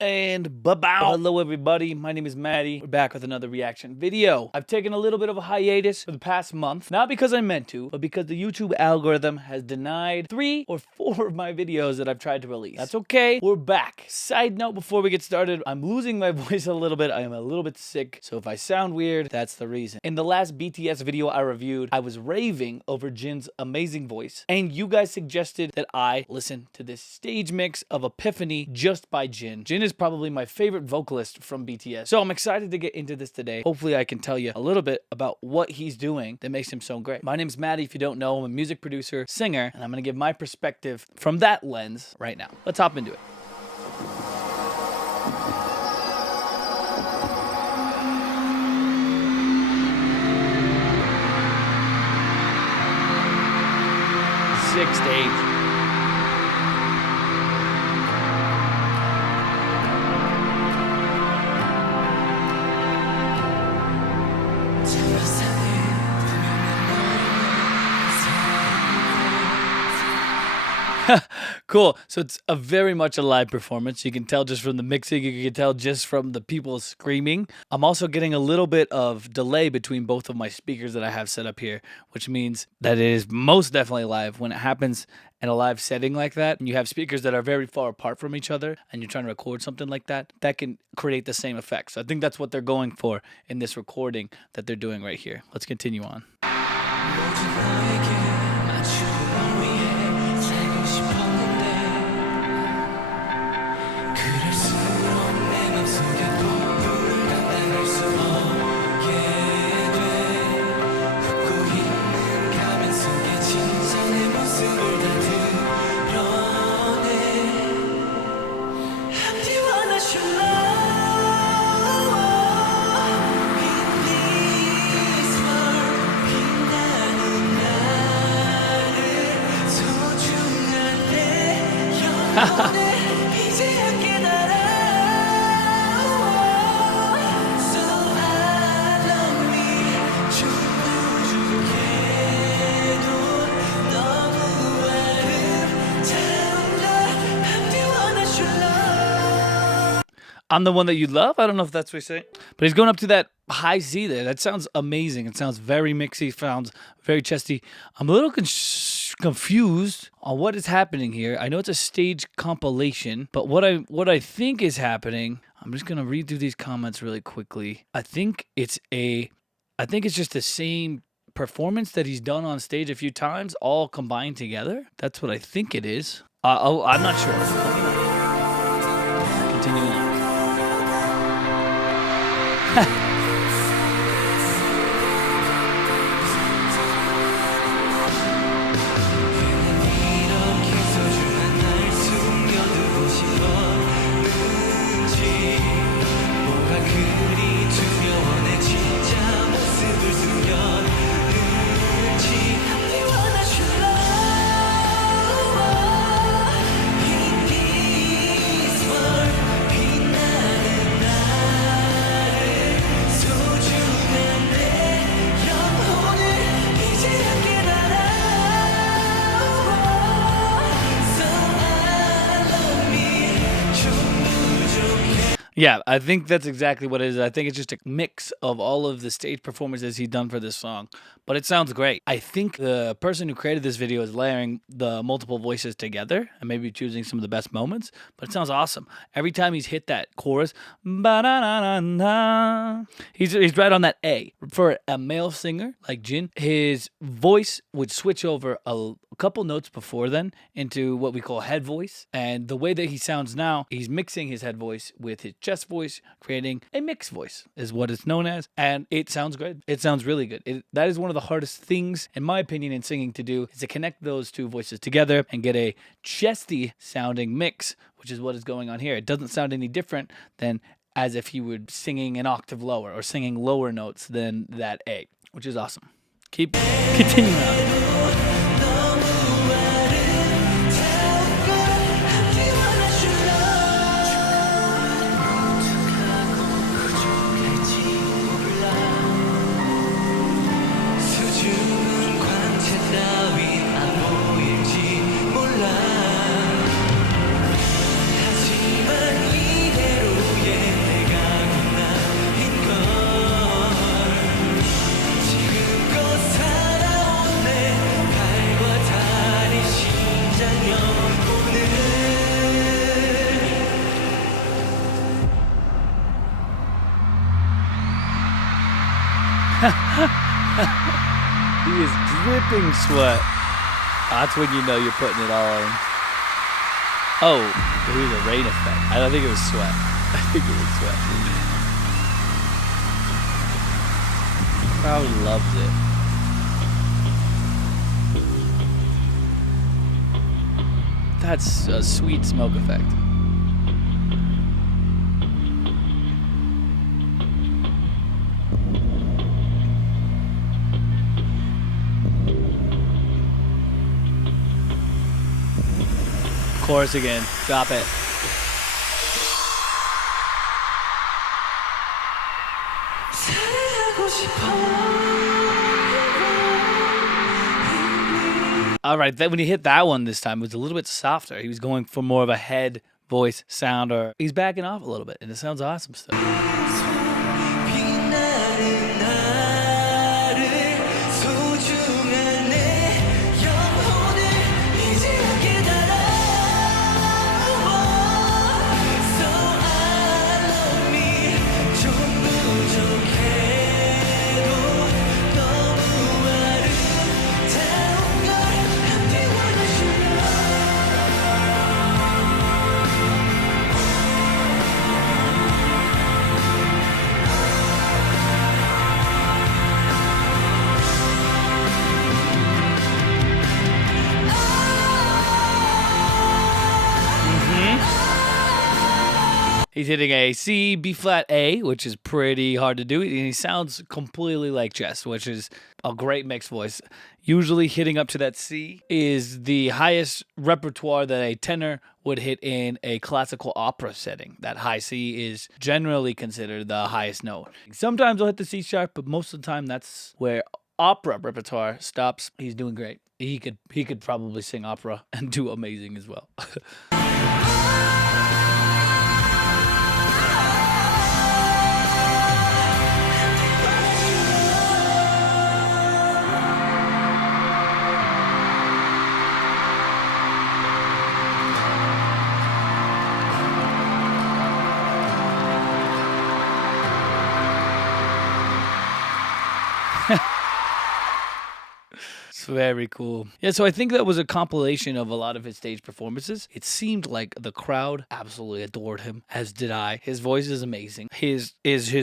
And ba-bow. Hello everybody, my name is Mattie. We're back with another reaction video. I've taken a little bit of a hiatus for the past month, not because I meant to, but because the YouTube algorithm has denied 3 or 4 of my videos that I've tried to release. That's okay, we're back. Side note before we get started, I'm losing my voice a little bit. I am a little bit sick, so if I sound weird, that's the reason. In the last BTS video I reviewed, I was raving over Jin's amazing voice, and you guys suggested that I listen to this stage mix of Epiphany just by Jin. Jin is probably my favorite vocalist from BTS. So I'm excited to get into this today. Hopefully I can tell you a little bit about what he's doing that makes him so great. My name's Mattie. If you don't know, I'm a music producer, singer, and I'm going to give my perspective from that lens right now. Let's hop into it. Six to eight. Cool. So it's a very much a live performance. You can tell just from the mixing. You can tell just from the people screaming. I'm also getting a little bit of delay between both of my speakers that I have set up here, which means that it is most definitely live. When it happens in a live setting like that, and you have speakers that are very far apart from each other, and you're trying to record something like that, that can create the same effect. So I think that's what they're going for in this recording that they're doing right here. Let's continue on. I'm the one that you love? I don't know if that's what he's saying. But he's going up to that high C there. That sounds amazing. It sounds very mixy. Sounds very chesty. I'm a little confused on what is happening here. I know it's a stage compilation, but what I think is happening, I'm just going to read through these comments really quickly. I think it's just the same performance that he's done on stage a few times, all combined together. That's what I think it is. I'm not sure. Continuing on. Yeah, I think that's exactly what it is. I think it's just a mix of all of the stage performances he's done for this song. But it sounds great. I think the person who created this video is layering the multiple voices together and maybe choosing some of the best moments. But it sounds awesome. Every time he's hit that chorus, he's right on that A. For a male singer like Jin, his voice would switch over a couple notes before then into what we call head voice. And the way that he sounds now, he's mixing his head voice with his chest voice, creating a mixed voice is what it's known as. And it sounds good. It sounds really good. That is one of the hardest things, in my opinion, in singing to do, is to connect those two voices together and get a chesty sounding mix, which is what is going on here. It doesn't sound any different than as if he were singing an octave lower or singing lower notes than that A, which is awesome. Keep continuing on. He is dripping sweat. That's when you know you're putting it all in. Oh, here's a rain effect. I don't think it was sweat. I think it was sweat. The crowd loves it. That's a sweet smoke effect. Chorus again. Drop it. All right, then when he hit that one this time, it was a little bit softer. He was going for more of a head voice sound, or he's backing off a little bit, and it sounds awesome still. He's hitting a C, B flat, A, which is pretty hard to do. And he sounds completely like Jess, which is a great mixed voice. Usually hitting up to that C is the highest repertoire that a tenor would hit in a classical opera setting. That high C is generally considered the highest note. Sometimes he'll hit the C sharp, but most of the time that's where opera repertoire stops. He's doing great. He could probably sing opera and do amazing as well. It's very cool. Yeah, so I think that was a compilation of a lot of his stage performances. It seemed like the crowd absolutely adored him, as did I. His voice is amazing. His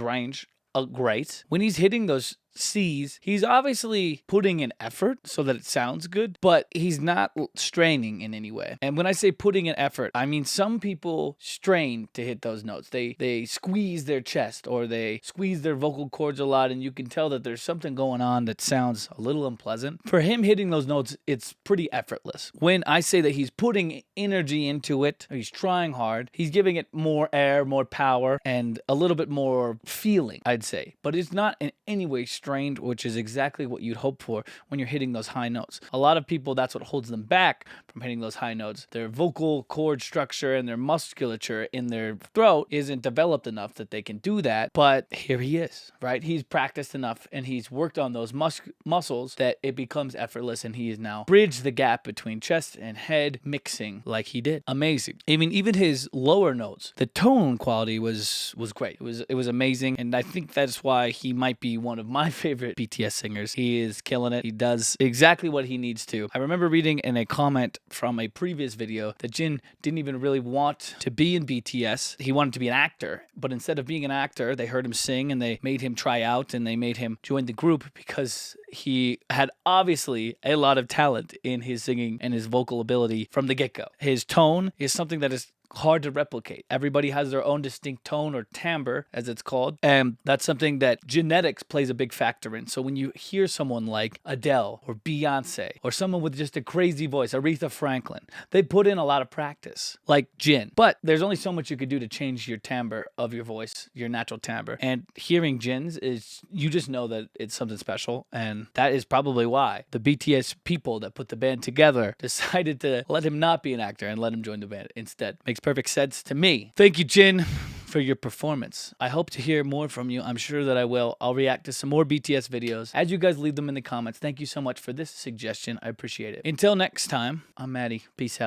range great. When he's hitting those C's, he's obviously putting in effort so that it sounds good, but he's not straining in any way. And when I say putting in effort, I mean some people strain to hit those notes. They squeeze their chest or they squeeze their vocal cords a lot, and you can tell that there's something going on that sounds a little unpleasant. For him hitting those notes, it's pretty effortless. When I say that he's putting energy into it, he's trying hard, he's giving it more air, more power, and a little bit more feeling, I'd say. But it's not in any way strained, which is exactly what you'd hope for when you're hitting those high notes. A lot of people, that's what holds them back from hitting those high notes. Their vocal cord structure and their musculature in their throat isn't developed enough that they can do that. But here he is, right? He's practiced enough and he's worked on those muscles that it becomes effortless, and he has now bridged the gap between chest and head mixing like he did. Amazing. I mean, even his lower notes, the tone quality was great. It was amazing, and I think that's why he might be one of my favorite BTS singers. He is killing it. He does exactly what he needs to. I remember reading in a comment from a previous video that Jin didn't even really want to be in BTS. He wanted to be an actor, but instead of being an actor, they heard him sing and they made him try out and they made him join the group because he had obviously a lot of talent in his singing and his vocal ability from the get-go. His tone is something that is hard to replicate. Everybody has their own distinct tone or timbre, as it's called, and that's something that genetics plays a big factor in. So when you hear someone like Adele or Beyonce or someone with just a crazy voice, Aretha Franklin, they put in a lot of practice, like Jin. But there's only so much you could do to change your timbre of your voice, your natural timbre. And hearing Jin's is, you just know that it's something special, and that is probably why the BTS people that put the band together decided to let him not be an actor and let him join the band instead. Makes perfect sense to me. Thank you, Jin, for your performance. I hope to hear more from you. I'm sure that I will. I'll react to some more BTS videos as you guys leave them in the comments. Thank you so much for this suggestion. I appreciate it. Until next time, I'm Mattie. Peace out.